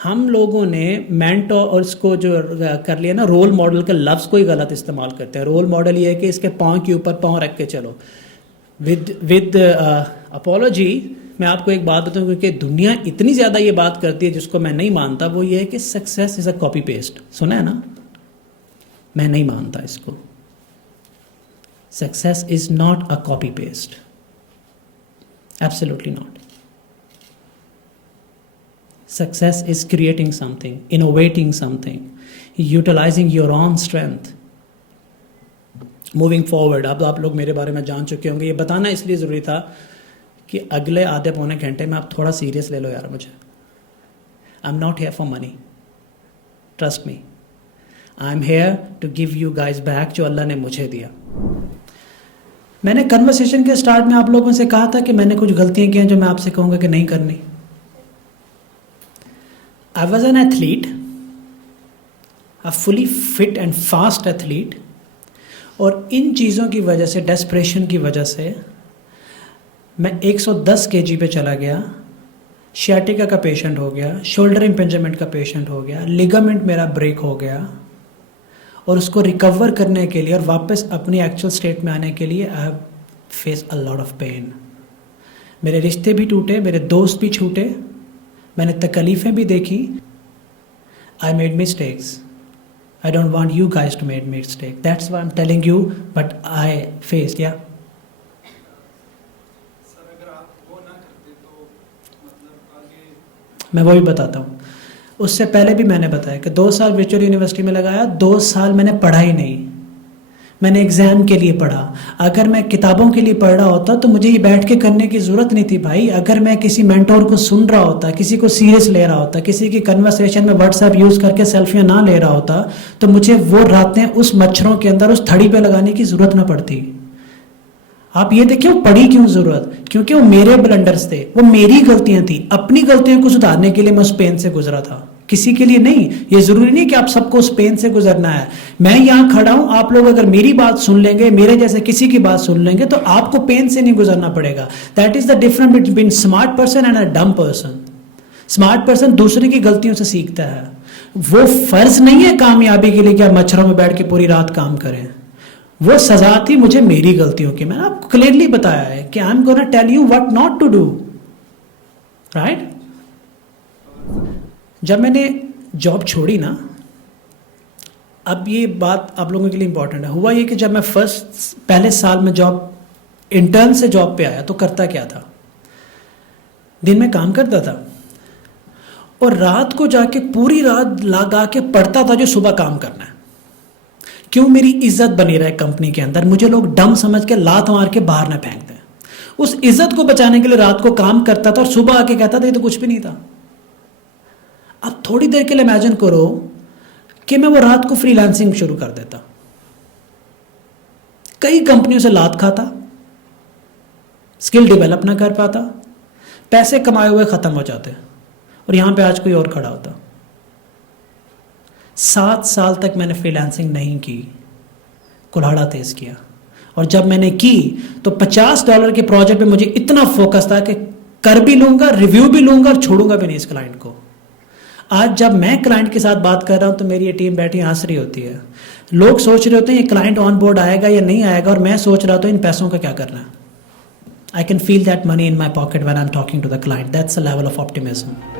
हम लोगों ने मेंटोर और इसको जो कर लिया ना, रोल मॉडल के लफ्ज़ को ही गलत इस्तेमाल करते हैं। रोल मॉडल ये है कि इसके पाँव के ऊपर पाँव रख के चलो। विद अपॉलॉजी मैं आपको एक बात बताऊँ, क्योंकि दुनिया इतनी ज़्यादा ये बात करती है जिसको मैं नहीं मानता, वो ये है कि success is a copy paste. सुना है ना? मैं नहीं मानता इसको। Success is not a copy paste, absolutely not. Success is creating something, innovating something, utilizing your own strength, moving forward। अब आप लोग मेरे बारे में जान चुके होंगे। ये बताना इसलिए ज़रूरी था कि अगले आधे पौने घंटे में आप थोड़ा सीरियस ले लो यार मुझे। I am not here for money, trust me. I am here to give you guys back जो अल्लाह ने मुझे दिया। मैंने कन्वर्सेशन के स्टार्ट में आप लोगों से कहा था कि मैंने कुछ गलतियाँ की हैं जो मैं आपसे कहूँगा कि नहीं करनी। I was an athlete, a fully fit and fast athlete, और इन चीज़ों की वजह से, डेस्परेशन की वजह से मैं 110 kg पे चला गया। शियाटिका का पेशेंट हो गया, शोल्डर इम्पेंजमेंट का पेशेंट हो गया, लिगामेंट मेरा ब्रेक हो गया, और उसको रिकवर करने के लिए और वापस अपनी एक्चुअल स्टेट में आने के लिए I have face a lot of pain. मेरे रिश्ते भी टूटे, मेरे दोस्त भी छूटे, मैंने तकलीफ़ें भी देखी। I made mistakes. I don't want you guys to made mistake, that's why I am telling you, but I faced. या सर अगर आप वो ना करते तो मतलब आगे। मैं वही बताता हूँ। उससे पहले भी मैंने बताया कि 2 साल वर्चुअल यूनिवर्सिटी में लगाया, 2 साल मैंने पढ़ा ही नहीं। मैंने एग्ज़ाम के लिए पढ़ा। अगर मैं किताबों के लिए पढ़ रहा होता तो मुझे ये बैठ के करने की ज़रूरत नहीं थी भाई। अगर मैं किसी मेंटोर को सुन रहा होता, किसी को सीरियस ले रहा होता, किसी की कन्वर्सेशन में व्हाट्सएप यूज़ करके सेल्फियाँ ना ले रहा होता, तो मुझे वो रातें उस मच्छरों के अंदर उस थड़ी पे लगाने की ज़रूरत ना पड़ती। आप ये देखिए वो पड़ी क्यों ज़रूरत? क्योंकि वो मेरे ब्लंडर्स थे, वो मेरी गलतियाँ थी। अपनी गलतियों को सुधारने के लिए मैं उस पेन से गुजरा था, किसी के लिए नहीं। ये जरूरी नहीं कि आप सबको उस पेन से गुजरना है। मैं यहाँ खड़ा हूं, आप लोग अगर मेरी बात सुन लेंगे, मेरे जैसे किसी की बात सुन लेंगे, तो आपको पेन से नहीं गुजरना पड़ेगा। That is the difference between smart person and अ डम पर्सन। स्मार्ट पर्सन दूसरे की गलतियों से सीखता है। वो फर्ज नहीं है कामयाबी के लिए कि आप मच्छरों में बैठ के पूरी रात काम करें। वो सजा थी मुझे मेरी गलतियों की। मैंने आपको क्लियरली बताया है कि I am gonna tell you what not to do, right? जब मैंने जॉब छोड़ी ना, अब ये बात आप लोगों के लिए इंपॉर्टेंट है। हुआ ये कि जब मैं पहले साल में जॉब इंटर्न से जॉब पे आया तो करता क्या था, दिन में काम करता था और रात को जाके पूरी रात लगा के पढ़ता था जो सुबह काम करना है। क्यों? मेरी इज्जत बनी रहे कंपनी के अंदर, मुझे लोग डम समझ के लात मार के बाहर ना फेंक दें। उस इज्जत को बचाने के लिए रात को काम करता था और सुबह आके कहता था ये तो कुछ भी नहीं था। अब थोड़ी देर के लिए इमेजिन करो कि मैं वो रात को फ्रीलांसिंग शुरू कर देता, कई कंपनियों से लात खाता, स्किल डेवलप ना कर पाता, पैसे कमाए हुए खत्म हो जाते और यहां पे आज कोई और खड़ा होता। 7 साल तक मैंने फ्रीलांसिंग नहीं की, कुल्हाड़ा तेज किया, और जब मैंने की तो $50 के प्रोजेक्ट पे मुझे इतना फोकस था कि कर भी लूंगा, रिव्यू भी लूंगा और छोड़ूंगा भी नहीं इस क्लाइंट को। आज जब मैं क्लाइंट के साथ बात कर रहा हूं तो मेरी ये टीम बैठी हंस रही होती है। लोग सोच रहे होते हैं ये क्लाइंट ऑन बोर्ड आएगा या नहीं आएगा, और मैं सोच रहा था इन पैसों का क्या करना है। I can feel that money in my pocket when I am talking to the client. That's a level of optimism.